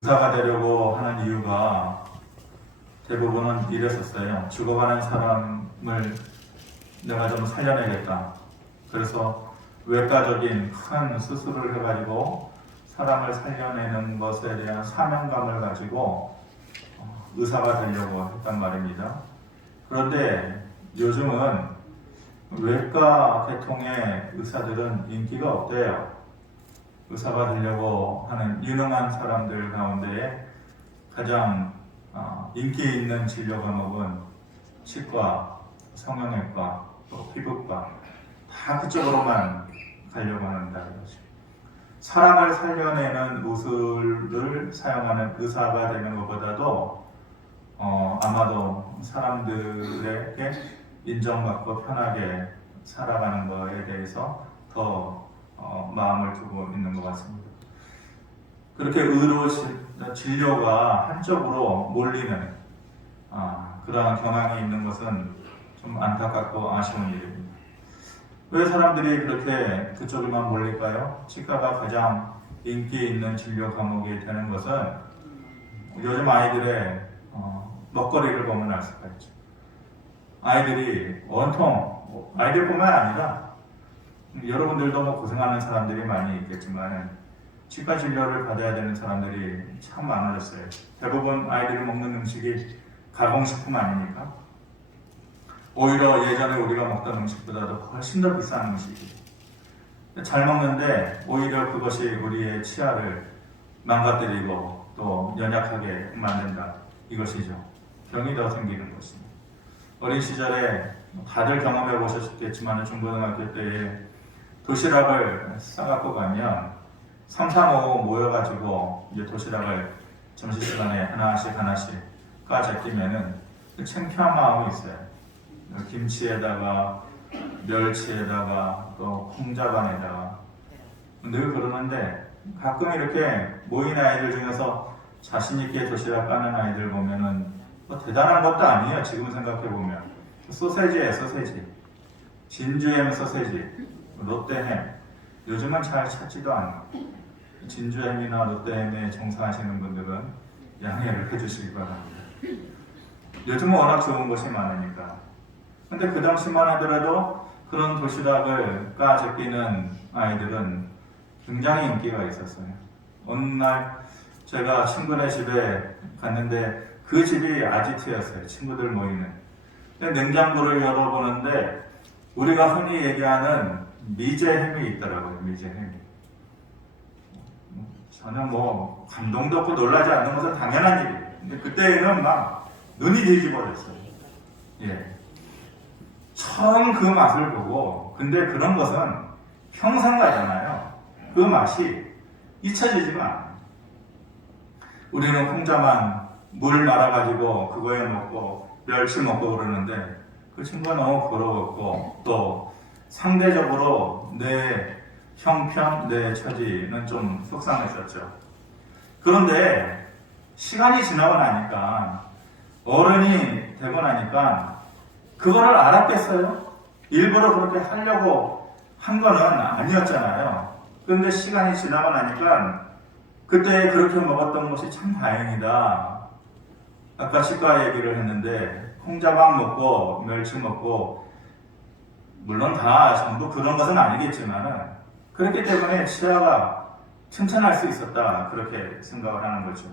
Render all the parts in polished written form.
의사가 되려고 하는 이유가 대부분은 이랬었어요. 죽어가는 사람을 내가 좀 살려내겠다. 그래서 외과적인 큰 수술을 해가지고 사람을 살려내는 것에 대한 사명감을 가지고 의사가 되려고 했단 말입니다. 그런데 요즘은 외과 계통의 의사들은 인기가 없대요. 의사가 되려고 하는 유능한 사람들 가운데 가장 인기 있는 진료 과목은 치과, 성형외과, 또 피부과 다 그쪽으로만 가려고 한다는 거죠. 사람을 살려내는 의술을 사용하는 의사가 되는 것보다도 아마도 사람들에게 인정받고 편하게 살아가는 것에 대해서 더 마음을 두고 있는 것 같습니다. 그렇게 의료 진료가 한쪽으로 몰리는 그러한 경향이 있는 것은 좀 안타깝고 아쉬운 일입니다. 왜 사람들이 그렇게 그쪽에만 몰릴까요? 치과가 가장 인기 있는 진료 과목이 되는 것은 요즘 아이들의 먹거리를 보면 알 수가 있죠. 아이들이 온통 아이들뿐만 아니라 여러분들도 뭐 고생하는 사람들이 많이 있겠지만 치과 진료를 받아야 되는 사람들이 참 많아졌어요. 대부분 아이들이 먹는 음식이 가공식품 아닙니까? 오히려 예전에 우리가 먹던 음식보다도 훨씬 더 비싼 음식이에요. 잘 먹는데 오히려 그것이 우리의 치아를 망가뜨리고 또 연약하게 만든다. 이것이죠. 병이 더 생기는 것입니다. 어린 시절에 다들 경험해 보셨겠지만 중고등학교 때에 도시락을 싸갖고 가면 3, 4, 5 모여가지고 이제 도시락을 점심시간에 하나씩 까제끼면은 창피한 마음이 있어요. 김치에다가 멸치에다가 또 콩자반에다가 늘 그러는데 가끔 이렇게 모인 아이들 중에서 자신있게 도시락 까는 아이들 보면은 뭐 대단한 것도 아니에요. 지금 생각해보면 소세지예요. 소세지, 진주햄 소세지, 롯데햄. 요즘은 잘 찾지도 않고 진주햄이나 롯데햄에 종사하시는 분들은 양해를 해주시기 바랍니다. 요즘은 워낙 좋은 것이 많으니까. 근데 그 당시만 하더라도 그런 도시락을 까제끼는 아이들은 굉장히 인기가 있었어요. 어느 날 제가 친구네 집에 갔는데 그 집이 아지트였어요. 친구들 모이는. 근데 냉장고를 열어보는데 우리가 흔히 얘기하는 미제햄이 있더라고요. 미제햄이. 저는 뭐 감동도 없고 놀라지 않는 것은 당연한 일이에요. 근데 그때는 막 눈이 뒤집어졌어요. 예. 처음 그 맛을 보고, 근데 그런 것은 평생 가잖아요. 그 맛이 잊혀지지가 않아요. 우리는 혼자만 물 말아가지고 그거에 먹고 멸치 먹고 그러는데 그 친구가 너무 부러웠고 또 상대적으로 내 형편, 내 처지는 좀 속상했었죠. 그런데 시간이 지나고 나니까 어른이 되고 나니까 그거를 알았겠어요? 일부러 그렇게 하려고 한 거는 아니었잖아요. 그런데 시간이 지나고 나니까 그때 그렇게 먹었던 것이 참 다행이다. 아까 치과 얘기를 했는데 콩자반 먹고 멸치 먹고 물론 다 전부 그런 것은 아니겠지만 그렇기 때문에 치아가 튼튼할 수 있었다. 그렇게 생각을 하는 거죠.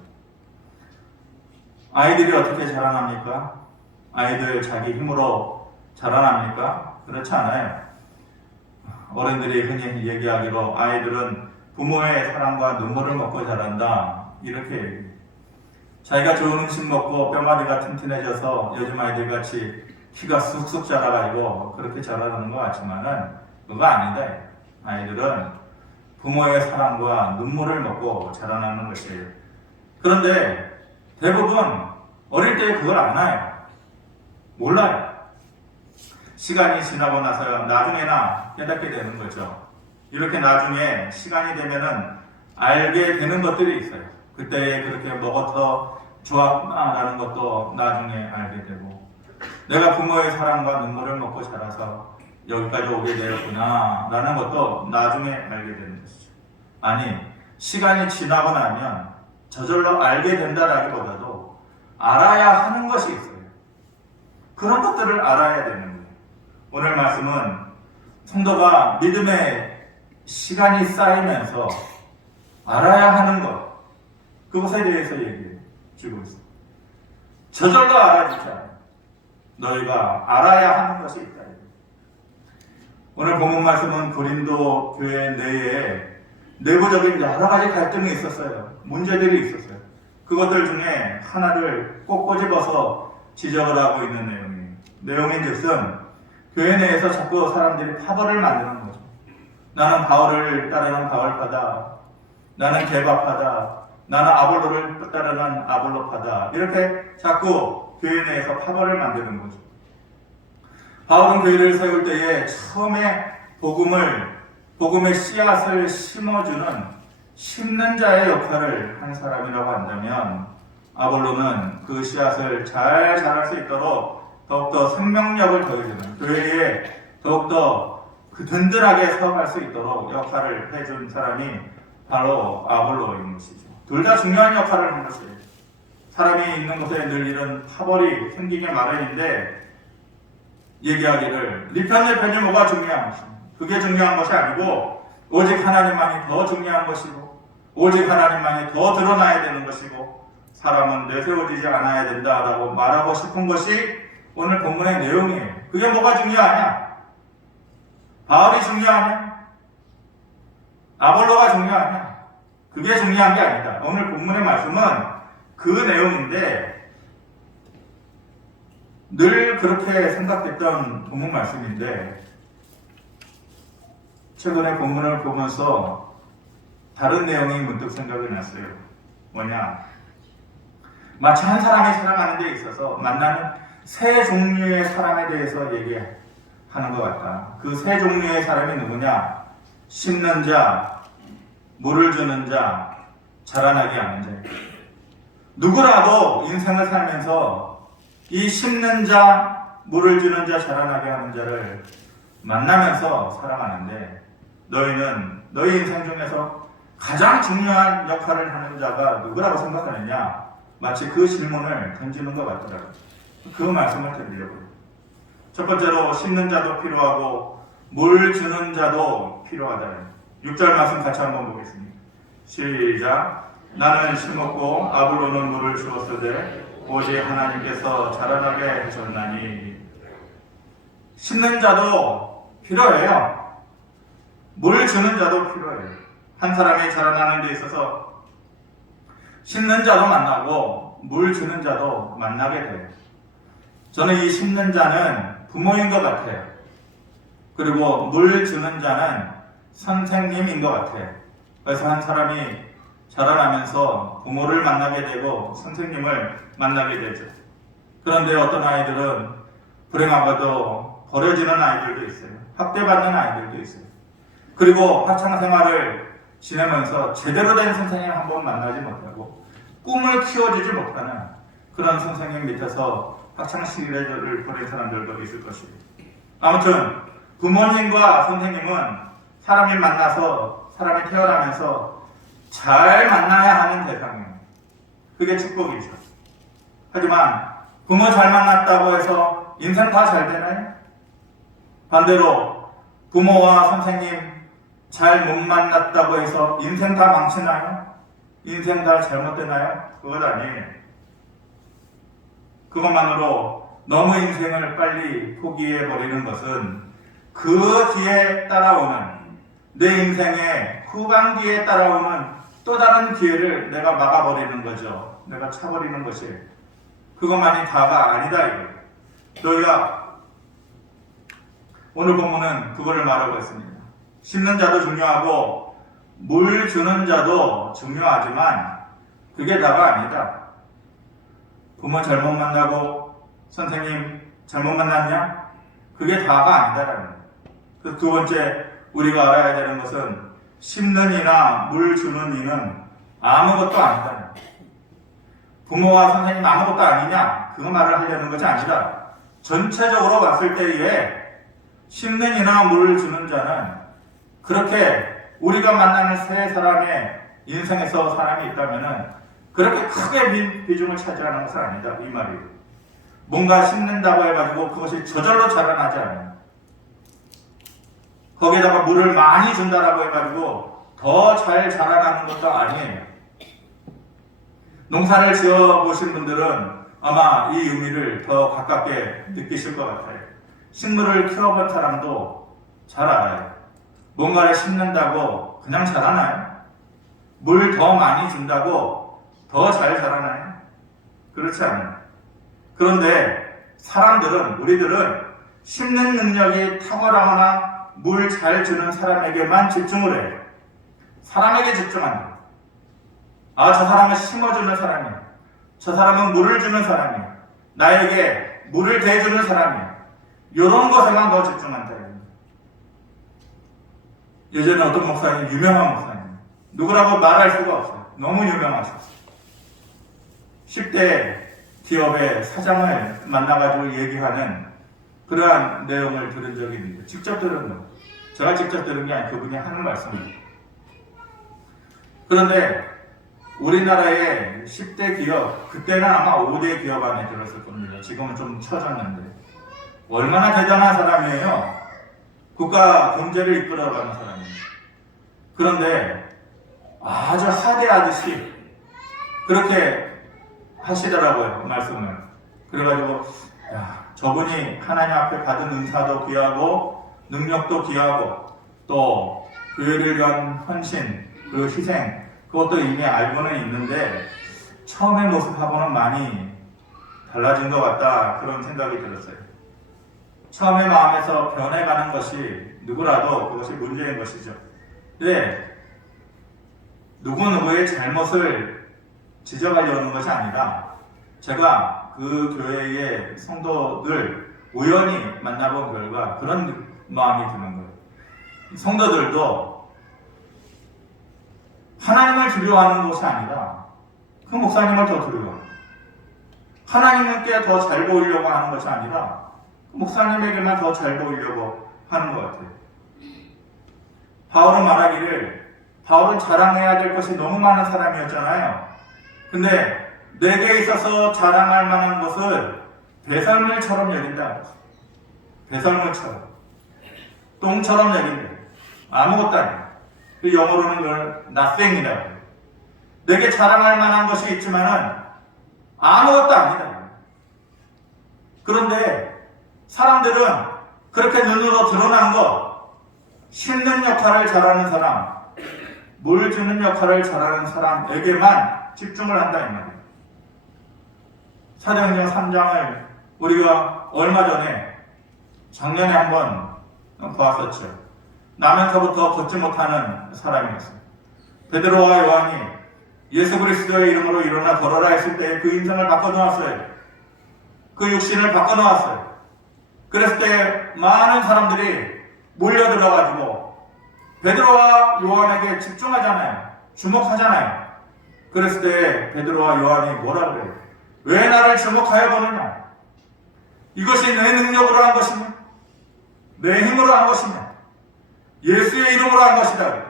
아이들이 어떻게 자라납니까? 아이들 자기 힘으로 자라납니까? 그렇지 않아요. 어른들이 흔히 얘기하기로 아이들은 부모의 사랑과 눈물을 먹고 자란다. 이렇게 얘기해요. 자기가 좋은 음식 먹고 뼈마디가 튼튼해져서 요즘 아이들 같이 키가 쑥쑥 자라가지고 그렇게 자라는 것 같지만은 그거 아니다. 아이들은 부모의 사랑과 눈물을 먹고 자라나는 것이에요. 그런데 대부분 어릴 때 그걸 안 해요. 몰라요. 시간이 지나고 나서 나중에나 깨닫게 되는 거죠. 이렇게 나중에 시간이 되면은 알게 되는 것들이 있어요. 그때 그렇게 먹어서 좋았구나라는 것도 나중에 알게 되고 내가 부모의 사랑과 눈물을 먹고 자라서 여기까지 오게 되었구나 라는 것도 나중에 알게 되는 것이죠. 아니 시간이 지나고 나면 저절로 알게 된다라기보다도 알아야 하는 것이 있어요. 그런 것들을 알아야 되는 거예요. 오늘 말씀은 성도가 믿음의 시간이 쌓이면서 알아야 하는 것, 그것에 대해서 얘기해 주고 있어요. 저절로 알아지지 않아요. 너희가 알아야 하는 것이 있다. 오늘 본문 말씀은 고린도 교회 내에 내부적인 여러 가지 갈등이 있었어요. 문제들이 있었어요. 그것들 중에 하나를 꼭 꼬집어서 지적을 하고 있는 내용이에요. 내용인즉슨 교회 내에서 자꾸 사람들이 파벌을 만드는 거죠. 나는 바울을 따르는 바울파다. 나는 개바파다. 나는 아볼로를 따르는 아볼로파다. 이렇게 자꾸 교회 내에서 파벌을 만드는 거죠. 바울은 교회를 세울 때에 처음에 복음의 씨앗을 심어주는 심는 자의 역할을 한 사람이라고 한다면, 아볼로는 그 씨앗을 잘 자랄 수 있도록 더욱더 생명력을 더해주는, 교회에 더욱더 든든하게 서갈 수 있도록 역할을 해준 사람이 바로 아볼로인 것이죠. 둘 다 중요한 역할을 한 것이에요. 사람이 있는 곳에 늘 이런 파벌이 생기기 마련인데, 얘기하기를 네 편 내 편이 뭐가 중요한 것입니다. 그게 중요한 것이 아니고 오직 하나님만이 더 중요한 것이고 오직 하나님만이 더 드러나야 되는 것이고 사람은 내세워지지 않아야 된다라고 말하고 싶은 것이 오늘 본문의 내용이에요. 그게 뭐가 중요하냐? 바울이 중요하냐? 아볼로가 중요하냐? 그게 중요한 게 아니다. 오늘 본문의 말씀은 그 내용인데 늘 그렇게 생각했던 본문 말씀인데 최근에 본문을 보면서 다른 내용이 문득 생각이 났어요. 뭐냐? 마치 한 사람이 살아가는 데 있어서 만나는 세 종류의 사람에 대해서 얘기하는 것 같다. 그 세 종류의 사람이 누구냐? 심는 자, 물을 주는 자, 자라나게 하는 자. 누구라도 인생을 살면서 이 심는 자, 물을 주는 자, 자라나게 하는 자를 만나면서 살아가는데 너희는 너희 인생 중에서 가장 중요한 역할을 하는 자가 누구라고 생각하느냐? 마치 그 질문을 던지는 것 같더라고요. 그 말씀을 드리려고요. 첫 번째로 심는 자도 필요하고 물 주는 자도 필요하다. 6절 말씀 같이 한번 보겠습니다. 시작. 나는 심었고 아볼로는 물을 주었으되 오직 하나님께서 자라나게 하셨나니. 심는 자도 필요해요. 물 주는 자도 필요해요. 한 사람이 자라나는 데 있어서 심는 자도 만나고 물 주는 자도 만나게 돼요. 저는 이 심는 자는 부모인 것 같아요. 그리고 물 주는 자는 선생님인 것 같아요. 그래서 한 사람이 자라나면서 부모를 만나게 되고 선생님을 만나게 되죠. 그런데 어떤 아이들은 불행하고도 버려지는 아이들도 있어요. 학대받는 아이들도 있어요. 그리고 학창생활을 지내면서 제대로 된 선생님 한 번 만나지 못하고 꿈을 키워주지 못하는 그런 선생님 밑에서 학창시절을 보낸 사람들도 있을 것이에요. 아무튼 부모님과 선생님은 사람이 만나서 사람이 태어나면서 잘 만나야 하는 대상이에요. 그게 축복이죠. 하지만 부모 잘 만났다고 해서 인생 다 잘 되나요? 반대로 부모와 선생님 잘 못 만났다고 해서 인생 다 망치나요? 인생 다 잘못되나요? 그것 아니에요. 그것만으로 너무 인생을 빨리 포기해버리는 것은 그 뒤에 따라오는 내 인생의 후반기에 따라오는 또 다른 기회를 내가 막아버리는 거죠. 내가 차버리는 것이에요. 그것만이 다가 아니다 이거예요. 너희가 오늘 본문은 그거를 말하고 있습니다. 심는 자도 중요하고 물 주는 자도 중요하지만 그게 다가 아니다. 부모 잘못 만나고 선생님 잘못 만났냐? 그게 다가 아니다라는 거예요. 그래서 두 번째 우리가 알아야 되는 것은 심는 이나 물 주는 이는 아무것도 아니다. 부모와 선생님 아무것도 아니냐? 그 말을 하려는 것이 아니다. 전체적으로 봤을 때에 심는 이나 물을 주는 자는 그렇게 우리가 만나는 세 사람의 인생에서 사람이 있다면 그렇게 크게 비중을 차지하는 것은 아니다. 이 말이에요. 뭔가 심는다고 해가지고 그것이 저절로 자라나지 않아요. 거기에다가 물을 많이 준다라고 해가지고 더 잘 자라나는 것도 아니에요. 농사를 지어 보신 분들은 아마 이 의미를 더 가깝게 느끼실 것 같아요. 식물을 키워본 사람도 잘 알아요. 뭔가를 심는다고 그냥 자라나요? 물 더 많이 준다고 더 잘 자라나요? 그렇지 않아요. 그런데 사람들은, 우리들은 심는 능력이 탁월하거나 물 잘 주는 사람에게만 집중을 해요. 사람에게 집중한다. 아, 저 사람은 심어주는 사람이야. 저 사람은 물을 주는 사람이야. 나에게 물을 대주는 사람이야. 이런 것에만 더 집중한다. 예전에 어떤 목사님, 유명한 목사님, 누구라고 말할 수가 없어요. 너무 유명하셨어요. 10대 기업의 사장을 만나가지고 얘기하는 그러한 내용을 들은 적이 있는데, 직접 들은 거. 제가 직접 들은 게 아니고 그분이 하는 말씀입니다. 그런데 우리나라의 10대 기업, 그때는 아마 5대 기업 안에 들었을 겁니다. 지금은 좀 처졌는데. 얼마나 대단한 사람이에요. 국가 경제를 이끌어가는 사람이에요. 그런데 아주 하대하듯이 그렇게 하시더라고요, 말씀을. 그래가지고, 야, 저분이 하나님 앞에 받은 은사도 귀하고, 능력도 귀하고, 또 교회를 위한 헌신, 그 희생, 그것도 이미 알고는 있는데 처음의 모습하고는 많이 달라진 것 같다, 그런 생각이 들었어요. 처음의 마음에서 변해가는 것이 누구라도 그것이 문제인 것이죠. 근데 누구누구의 잘못을 지적하려는 것이 아니라, 제가 그 교회의 성도들 우연히 만나본 결과 그런 마음이 드는 거예요. 성도들도 하나님을 두려워하는 것이 아니라 그 목사님을 더 두려워해요. 하나님께 더 잘 보이려고 하는 것이 아니라 그 목사님에게만 더 잘 보이려고 하는 것 같아요. 바울은 말하기를, 바울은 자랑해야 될 것이 너무 많은 사람이었잖아요. 근데 내게 있어서 자랑할 만한 것을 배설물처럼 여긴다. 배설물처럼, 똥처럼 여긴다. 아무것도 아니야. 그 영어로는 그걸 nothing이라고 해요. 내게 자랑할 만한 것이 있지만은 아무것도 아니다. 그런데 사람들은 그렇게 눈으로 드러난 것, 심는 역할을 잘하는 사람, 물 주는 역할을 잘하는 사람에게만 집중을 한다, 이 말이에요. 사도행전 3장을 우리가 얼마 전에, 작년에 한번 보았었죠. 나면서부터 걷지 못하는 사람이었어요. 베드로와 요한이 예수 그리스도의 이름으로 일어나 걸어라 했을 때 그 인생을 바꿔놓았어요. 그 육신을 바꿔놓았어요. 그랬을 때 많은 사람들이 몰려들어가지고 베드로와 요한에게 집중하잖아요. 주목하잖아요. 그랬을 때 베드로와 요한이 뭐라 그래요? 왜 나를 주목하여 보느냐? 이것이 내 능력으로 한 것이냐? 내 힘으로 한 것이냐? 예수의 이름으로 한 것이다.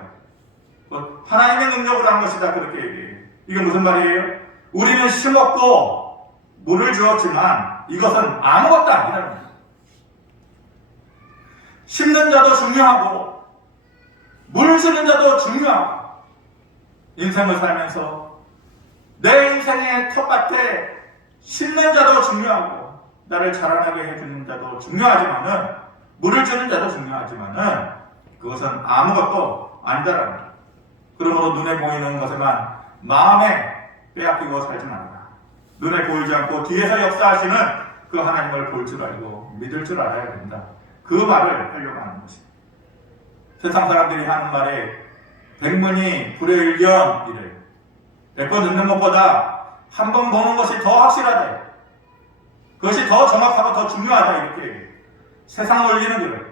하나님의 능력으로 한 것이다. 그렇게 얘기해요. 이게 무슨 말이에요? 우리는 심었고 물을 주었지만 이것은 아무것도 아니라는 거예요. 심는 자도 중요하고 물 주는 자도 중요하고, 인생을 살면서 내 인생의 텃밭에 심는 자도 중요하고 나를 자라나게 해주는 자도 중요하지만은, 물을 주는 자도 중요하지만은 그것은 아무것도 아니다라는 거예요. 그러므로 눈에 보이는 것에만 마음에 빼앗기고 살지 말라. 눈에 보이지 않고 뒤에서 역사하시는 그 하나님을 볼 줄 알고 믿을 줄 알아야 된다. 그 말을 하려고 하는 것입니다. 세상 사람들이 하는 말에 백문이 불여일견이래요. 100번 듣는 것보다 한 번 보는 것이 더 확실하다. 그것이 더 정확하고 더 중요하다, 이렇게 얘기해요. 세상 논리는 그래요.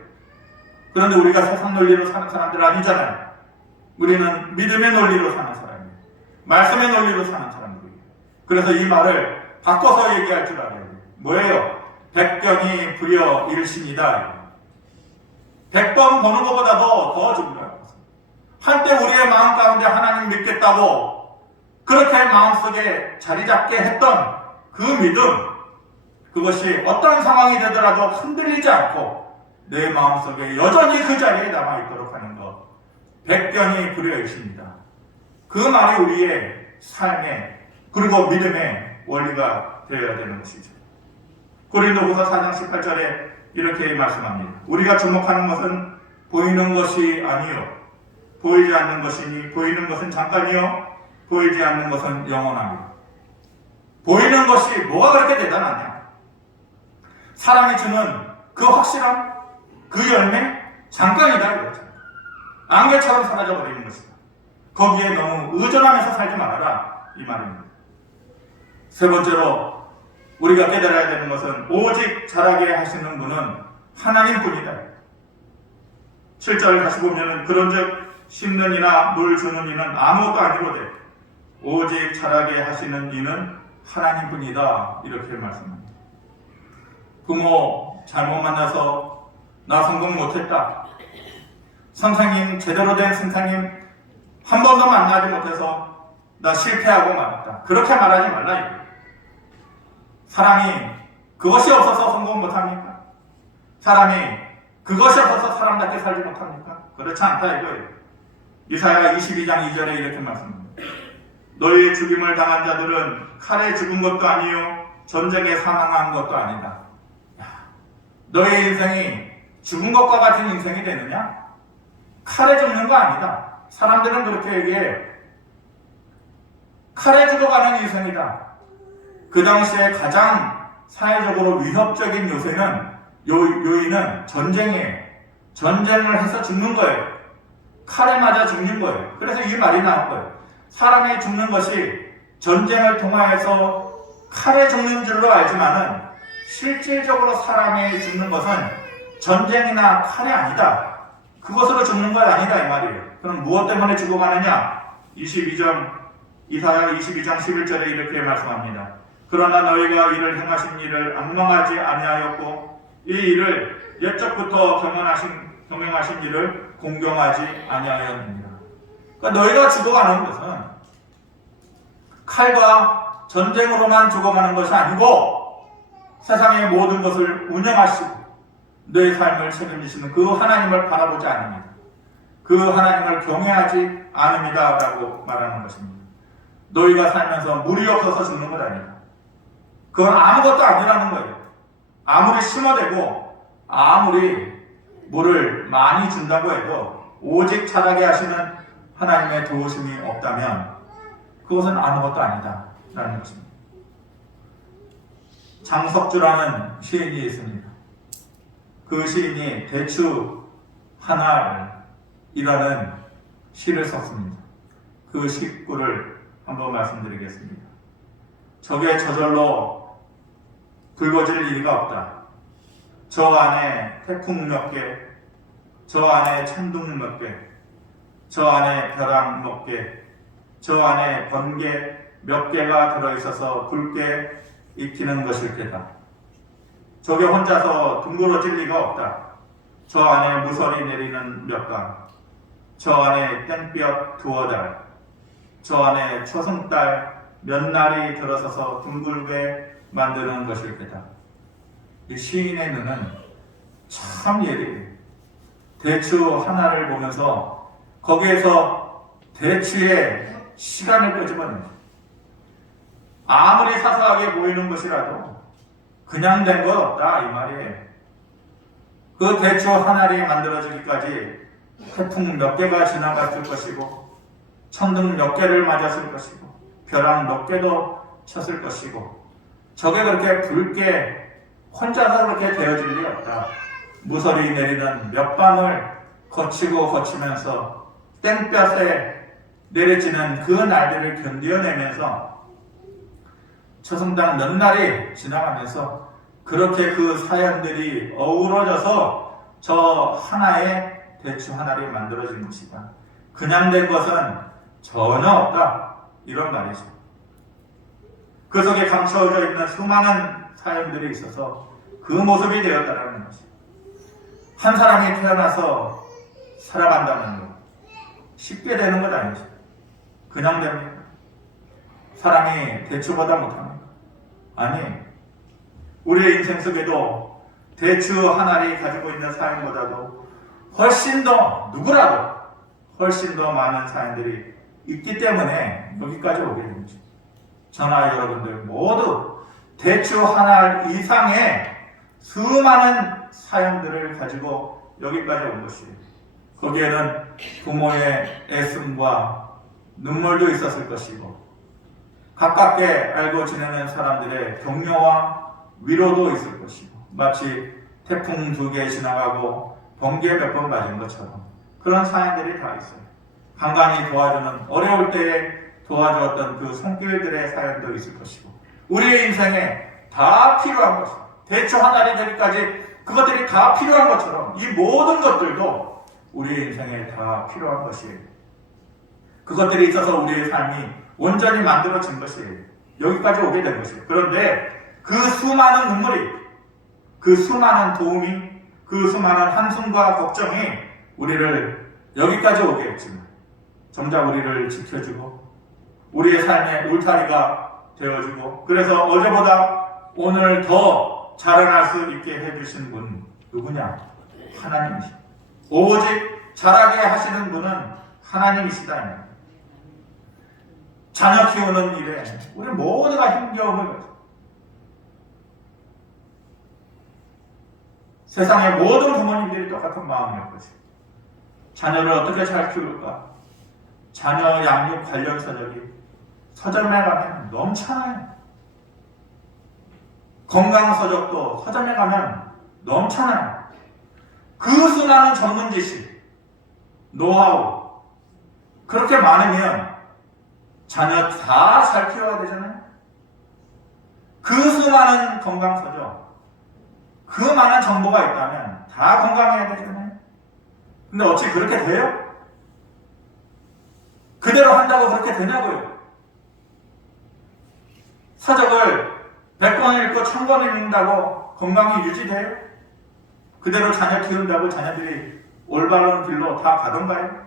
그런데 우리가 세상 논리로 사는 사람들 아니잖아요. 우리는 믿음의 논리로 사는 사람이에요. 말씀의 논리로 사는 사람들이에요. 그래서 이 말을 바꿔서 얘기할 줄 알아요. 뭐예요? 백견이 불여 일신이다. 100번 보는 것보다도 더 중요해요. 한때 우리의 마음 가운데 하나님 믿겠다고 그렇게 마음속에 자리 잡게 했던 그 믿음, 그것이 어떤 상황이 되더라도 흔들리지 않고 내 마음속에 여전히 그 자리에 남아있도록 하는 것, 백변이 불여일십니다. 그 말이 우리의 삶의 그리고 믿음의 원리가 되어야 되는 것이죠. 고린도후서 4장 18절에 이렇게 말씀합니다. 우리가 주목하는 것은 보이는 것이 아니요 보이지 않는 것이니 보이는 것은 잠깐이요 보이지 않는 것은 영원하며. 보이는 것이 뭐가 그렇게 대단하냐? 사람이 주는 그 확실함, 그 열매, 잠깐이다 이거죠. 안개처럼 사라져버리는 것이다. 거기에 너무 의존하면서 살지 말아라 이 말입니다. 세 번째로 우리가 깨달아야 되는 것은 오직 자라게 하시는 분은 하나님뿐이다. 7절 다시 보면은 그런즉 심는 이나 물 주는 이는 아무것도 아니로되 오직 자라게 하시는 이는 하나님뿐이다 이렇게 말씀합니다. 부모 잘못 만나서 나 성공 못했다. 선생님 제대로 된 선생님 한 번도 만나지 못해서 나 실패하고 말았다. 그렇게 말하지 말라 이거예요. 사람이 그것이 없어서 성공 못합니까? 사람이 그것이 없어서 사람답게 살지 못합니까? 그렇지 않다 이거예요. 이사야 22장 2절에 이렇게 말씀합니다. 너희의 죽임을 당한 자들은 칼에 죽은 것도 아니요 전쟁에 사망한 것도 아니다. 너의 인생이 죽은 것과 같은 인생이 되느냐? 칼에 죽는 거 아니다. 사람들은 그렇게 얘기해. 칼에 죽어가는 인생이다. 그 당시에 가장 사회적으로 위협적인 요인은 전쟁이에요. 전쟁을 해서 죽는 거예요. 칼에 맞아 죽는 거예요. 그래서 이 말이 나온 거예요. 사람이 죽는 것이 전쟁을 통하여서 칼에 죽는 줄로 알지만은 실질적으로 사람이 죽는 것은 전쟁이나 칼이 아니다. 그것으로 죽는 것 아니다 이 말이에요. 그럼 무엇 때문에 죽어가느냐? 이사야 22장 11절에 이렇게 말씀합니다. 그러나 너희가 이를 행하신 일을 악망하지 아니하였고 이 일을 옛적부터 경영하신 일을 공경하지 아니하였느니라. 그러니까 너희가 죽어가는 것은 칼과 전쟁으로만 죽어가는 것이 아니고 세상의 모든 것을 운영하시고 내 삶을 책임지시는 그 하나님을 바라보지 않습니다. 그 하나님을 경외하지 않습니다 라고 말하는 것입니다. 너희가 살면서 물이 없어서 죽는 것 아니다. 그건 아무것도 아니라는 거예요. 아무리 심어대고 아무리 물을 많이 준다고 해도 오직 자라게 하시는 하나님의 도우심이 없다면 그것은 아무것도 아니다 라는 것입니다. 장석주라는 시인이 있습니다. 그 시인이 대추 하나이라는 시를 썼습니다. 그 시구를 한번 말씀드리겠습니다. 적의 저절로 붉어질 일이가 없다. 저 안에 태풍 몇 개, 저 안에 천둥 몇 개, 저 안에 벼랑 몇 개, 저 안에 번개 몇 개가 들어있어서 붉게 익히는 것일 테다. 저게 혼자서 둥그러질 리가 없다. 저 안에 무설이 내리는 몇 강, 저 안에 땡볕 두어 달, 저 안에 초승달 몇 날이 들어서서 둥글게 만드는 것일 테다. 이 시인의 눈은 참 예리해요. 대추 하나를 보면서 거기에서 대추의 시간을 끄집어냅니다. 아무리 사소하게 보이는 것이라도 그냥 된 것 없다 이 말이에요. 그 대추 하나를 만들어지기까지 태풍 몇 개가 지나갔을 것이고 천둥 몇 개를 맞았을 것이고 벼랑 몇 개도 쳤을 것이고 저게 그렇게 붉게 혼자서 그렇게 되어질 리 없다. 무설이 내리는 몇 밤을 거치면서 땡볕에 내려지는 그 날들을 견뎌내면서 초승달 몇 날이 지나가면서 그렇게 그 사연들이 어우러져서 저 하나의 대추 하나를 만들어진 것이다. 그냥 된 것은 전혀 없다. 이런 말이죠. 그 속에 감춰져 있는 수많은 사연들이 있어서 그 모습이 되었다는 것이. 한 사람이 태어나서 살아간다는 것 쉽게 되는 것 아니죠. 그냥 됩니다. 사람이 대추보다 못합니까? 아니, 우리의 인생 속에도 대추 한 알이 가지고 있는 사연보다도 훨씬 더, 누구라도 훨씬 더 많은 사연들이 있기 때문에 여기까지 오게 됩니다. 저나 여러분들 모두 대추 한 알 이상의 수많은 사연들을 가지고 여기까지 온 것이에요. 거기에는 부모의 애씀과 눈물도 있었을 것이고, 가깝게 알고 지내는 사람들의 격려와 위로도 있을 것이고, 마치 태풍 2개 지나가고 번개 몇 번 맞은 것처럼 그런 사연들이 다 있어요. 간간히 도와주는, 어려울 때에 도와주었던 그 손길들의 사연도 있을 것이고, 우리의 인생에 다 필요한 것이고, 대추 한 알이 되기까지 그것들이 다 필요한 것처럼 이 모든 것들도 우리의 인생에 다 필요한 것이에요. 그것들이 있어서 우리의 삶이 온전히 만들어진 것이에요. 여기까지 오게 된 것이에요. 그런데 그 수많은 눈물이, 그 수많은 도움이, 그 수많은 한숨과 걱정이 우리를 여기까지 오게 했지만 정작 우리를 지켜주고 우리의 삶의 울타리가 되어주고, 그래서 어제보다 오늘 더 자라날 수 있게 해주신 분 누구냐? 하나님이시다. 오직 자라게 하시는 분은 하나님이시다. 자녀 키우는 일에 우리 모두가 힘겨움을 가져. 세상의 모든 부모님들이 똑같은 마음일 것이에요. 자녀를 어떻게 잘 키울까? 자녀 양육 관련 서적이 서점에 가면 넘쳐나요. 건강 서적도 서점에 가면 넘쳐나요. 그 수많은 전문 지식, 노하우, 그렇게 많으면 자녀 다 잘 키워야 되잖아요. 그 수많은 건강 서적, 그 많은 정보가 있다면 다 건강해야 되잖아요. 근데 어찌 그렇게 돼요? 그대로 한다고 그렇게 되냐고요? 서적을 100권을 읽고 1000권을 읽는다고 건강이 유지돼요? 그대로 자녀 키운다고 자녀들이 올바른 길로 다 가던가요?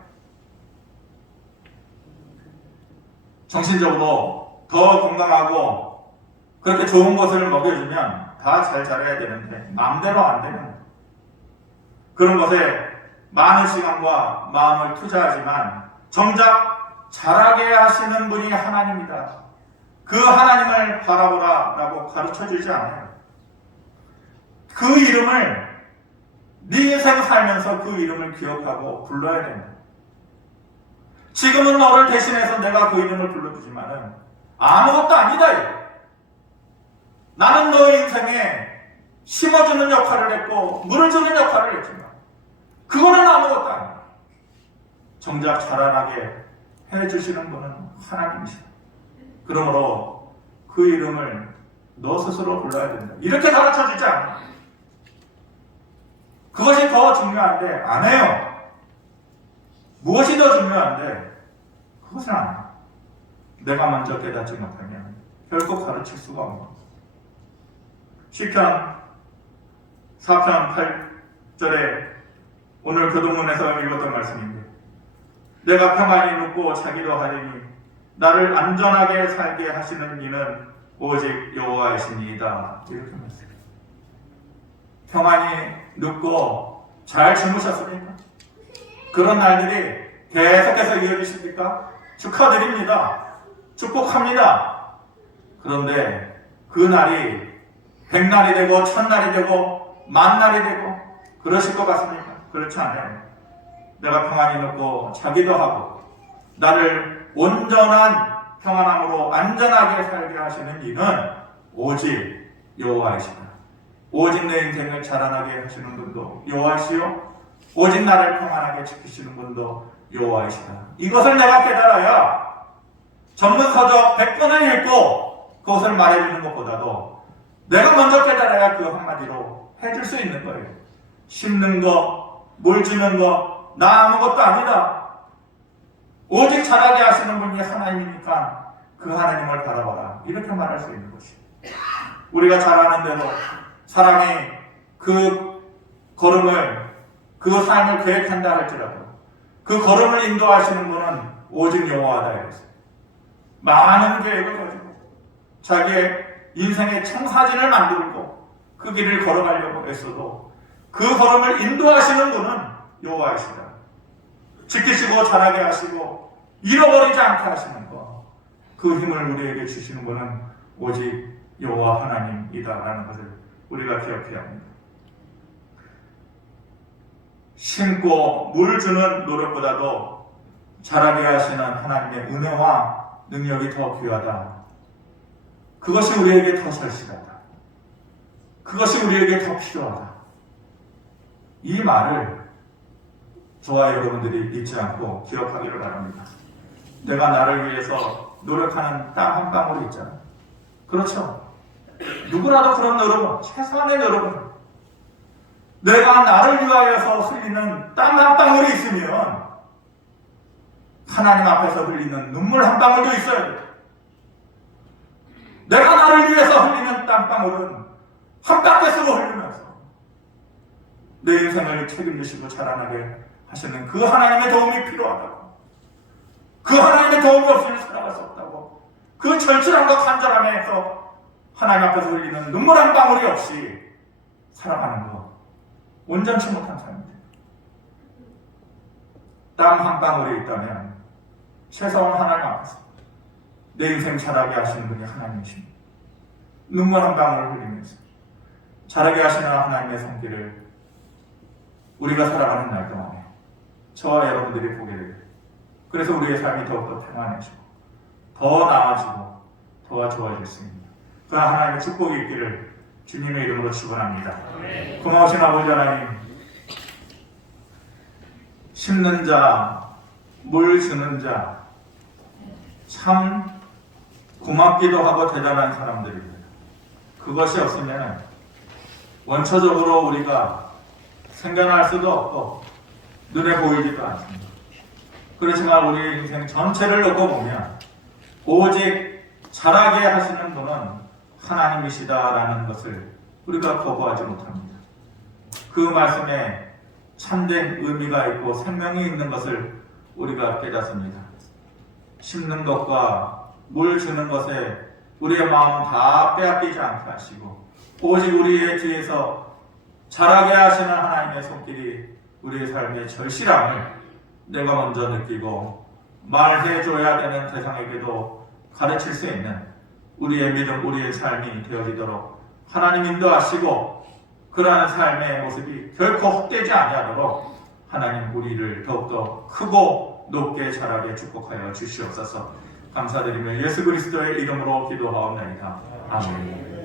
정신적으로 더 건강하고 그렇게 좋은 것을 먹여주면 다 잘 자라야 되는데 마음대로 안 되는, 그런 것에 많은 시간과 마음을 투자하지만 정작 자라게 하시는 분이 하나님이다. 그 하나님을 바라보라라고 가르쳐주지 않아요. 그 이름을, 네 인생 살면서 그 이름을 기억하고 불러야 된다. 지금은 너를 대신해서 내가 그 이름을 불러주지만은 아무것도 아니다. 나는 너의 인생에 심어주는 역할을 했고 물을 주는 역할을 했지만 그거는 아무것도 아니야. 정작 자라나게 해주시는 분은 하나님이시다. 그러므로 그 이름을 너 스스로 불러야 된다. 이렇게 가르쳐주지 않아. 그것이 더 중요한데 안 해요. 무엇이 더 중요한데 그것을 안 해요. 내가 먼저 깨닫지 못하면 결코 가르칠 수가 없는 거예요. 시편 4편 8절에 오늘 교동문에서 읽었던 말씀인데, 내가 평안히 눕고 자기도 하리니 나를 안전하게 살게 하시는 이는 오직 여호와이시니이다. 이렇게 말씀해요. 평안히 눕고 잘 주무셨습니까? 그런 날들이 계속해서 이어지십니까? 축하드립니다. 축복합니다. 그런데 그 날이 100날이 되고 1000날이 되고 10,000날이 되고 그러실 것 같습니까? 그렇지 않아요. 내가 평안히 눕고 자기도 하고 나를 온전한 평안함으로 안전하게 살게 하시는 이는 오직 여호와이시다. 오직 내 인생을 자라나게 하시는 분도 여호와이시요 오직 나를 평안하게 지키시는 분도 여호와이시다. 이것을 내가 깨달아야 전문 서적 100권을 읽고 그것을 말해주는 것보다도 내가 먼저 깨달아야 그 한마디로 해줄 수 있는 거예요. 심는 거, 물 주는 거, 나 아무것도 아니다. 오직 자라게 하시는 분이 하나님이니까 그 하나님을 바라봐라. 이렇게 말할 수 있는 것이에요. 우리가 잘 아는 대로 사람이 그 걸음을, 그 삶을 계획한다 할지라도 그 걸음을 인도하시는 분은 오직 여호와다 이랬어요. 많은 계획을 가지고 자기의 인생의 청사진을 만들고 그 길을 걸어가려고 했어도 그 걸음을 인도하시는 분은 여호와이시다. 지키시고 자라게 하시고 잃어버리지 않게 하시는 것, 그 힘을 우리에게 주시는 분은 오직 여호와 하나님이다라는 것을 우리가 기억해야 합니다. 심고 물 주는 노력보다도 자라게 하시는 하나님의 은혜와 능력이 더 귀하다. 그것이 우리에게 더 절실하다. 그것이 우리에게 더 필요하다. 이 말을 저와 여러분들이 잊지 않고 기억하기를 바랍니다. 내가 나를 위해서 노력하는 땀 한 방울이 있잖아. 그렇죠? 누구라도 그런 노력은, 최소한의 노력은, 내가 나를 위하여서 흘리는 땀 한 방울이 있으면 하나님 앞에서 흘리는 눈물 한 방울도 있어야 돼. 내가 나를 위해서 흘리는 땀방울은 한 바퀴수로 흘리면서 내 인생을 책임지시고 자라나게 하시는 그 하나님의 도움이 필요하다고, 그 하나님의 도움이 없이는 살아갈 수 없다고, 그 절실함과 간절함에서 하나님 앞에서 흘리는 눈물 한 방울이 없이 살아가는 것, 온전치 못한 삶입니다. 땀 한 방울이 있다면 최소한 하나님 앞에서 내 인생 자라게 하시는 분이 하나님이십니다. 눈물 한 방울을 흘리면서 자라게 하시는 하나님의 손길을 우리가 살아가는 날 동안에 저와 여러분들이 보게 되고, 그래서 우리의 삶이 더욱더 평안해지고 더 나아지고 더 좋아질 수 있습니다. 그 하나님의 축복이 있기를 주님의 이름으로 축원합니다. 고마우신 아버지 하나님, 심는 자, 물 주는 자, 참 고맙기도 하고 대단한 사람들입니다. 그것이 없으면 원초적으로 우리가 생겨날 수도 없고 눈에 보이지도 않습니다. 그렇지만 우리의 인생 전체를 놓고 보면 오직 자라게 하시는 분은 하나님이시다라는 것을 우리가 거부하지 못합니다. 그 말씀에 참된 의미가 있고 생명이 있는 것을 우리가 깨닫습니다. 심는 것과 물 주는 것에 우리의 마음 다 빼앗기지 않게 하시고 오직 우리의 뒤에서 자라게 하시는 하나님의 손길이 우리의 삶의 절실함을 내가 먼저 느끼고 말해줘야 되는 대상에게도 가르칠 수 있는 우리의 믿음, 우리의 삶이 되어지도록 하나님 인도하시고, 그러한 삶의 모습이 결코 헛되지 아니하도록 하나님 우리를 더욱더 크고 높게 자라게 축복하여 주시옵소서. 감사드리며 예수 그리스도의 이름으로 기도하옵나이다. 아멘.